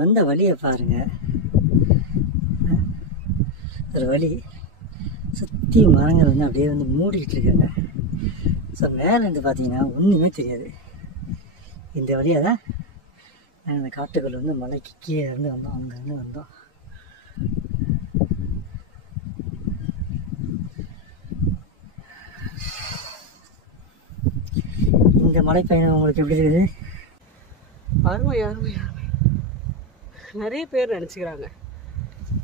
வந்த வழியை பாருங்கள். ஒரு வழி சுற்றி மரங்கள் வந்து அப்படியே வந்து மூடிக்கிட்டு இருக்காங்க. ஸோ மேலேருந்து பார்த்தீங்கன்னா ஒன்றுமே தெரியாது. இந்த வழியாக தான் நாங்கள் அந்த காட்டுக்குள்ள வந்து மலைக்கு கீழே இருந்து வந்தோம். அங்கேருந்து வந்தோம். இந்த மலை பயணம் உங்களுக்கு எப்படி இருக்குது? அருமை அருமை அருமை. நிறைய பேர் நினச்சிக்கிறாங்க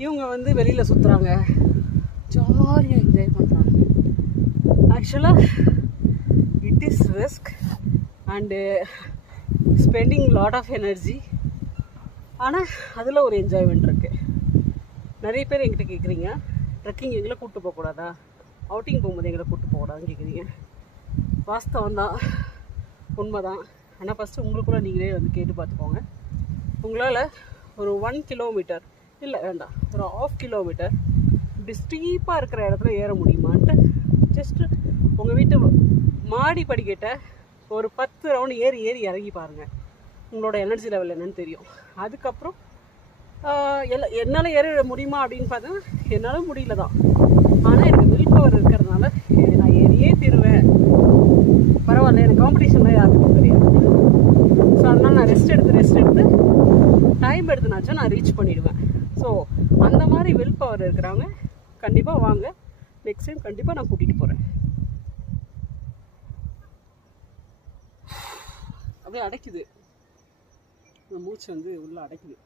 இவங்க வந்து வெளியில் சுற்றுறாங்க, ஜாலியாக என்ஜாய் பண்ணுறாங்க. ஆக்சுவலாக it is risk and spending lot of energy. ஆனால் அதில் ஒரு என்ஜாய்மெண்ட் இருக்குது. நிறைய பேர் என்கிட்ட கேட்குறீங்க, ட்ரெக்கிங் எங்களை கூப்பிட்டு போகக்கூடாதா, அவுட்டிங் போகும்போது எங்களை கூப்பிட்டு போகக்கூடாதுன்னு கேட்குறீங்க. வாஸ்தவம் தான், உண்மை தான். ஆனால் ஃபஸ்ட்டு உங்களுக்குள்ள நீங்களே வந்து கேட்டு பார்த்துக்கோங்க. உங்களால் ஒரு 1 கிலோமீட்டர் இல்லை வேண்டாம், ஒரு 1/2 கிலோமீட்டர் இப்படி ஸ்டீப்பாக இருக்கிற இடத்துல ஏற முடியுமான்ட்டு ஜஸ்ட்டு உங்கள் வீட்டு மாடி படிக்கட்ட ஒரு 10 ரவுண்டு ஏறி இறங்கி பாருங்கள். உங்களோட எனர்ஜி லெவல் என்னன்னு தெரியும். அதுக்கப்புறம் என்னால் ஏற முடியுமா அப்படின்னு பார்த்தா என்னால் முடியல தான். ஆனால் எனக்கு வில் பவர் இருக்கிறதுனால நான் ஏறியே தீருவேன். பரவாயில்ல, எனக்கு காம்படிஷன்லாம் யாருக்கும் தெரியாது. ஸோ அதனால் நான் ரெஸ்ட் எடுத்து டைம் எடுத்துனாச்சும் நான் ரீச் பண்ணிடுவேன். ஸோ அந்த மாதிரி வில் பவர் இருக்கிறவங்க கண்டிப்பாக வாங்க. நெக்ஸ்ட் டைம் கண்டிப்பாக நான் கூட்டிகிட்டு போகிறேன். அப்படியே அடைக்குது, மூச்சு வந்து உள்ளே அடைக்குது.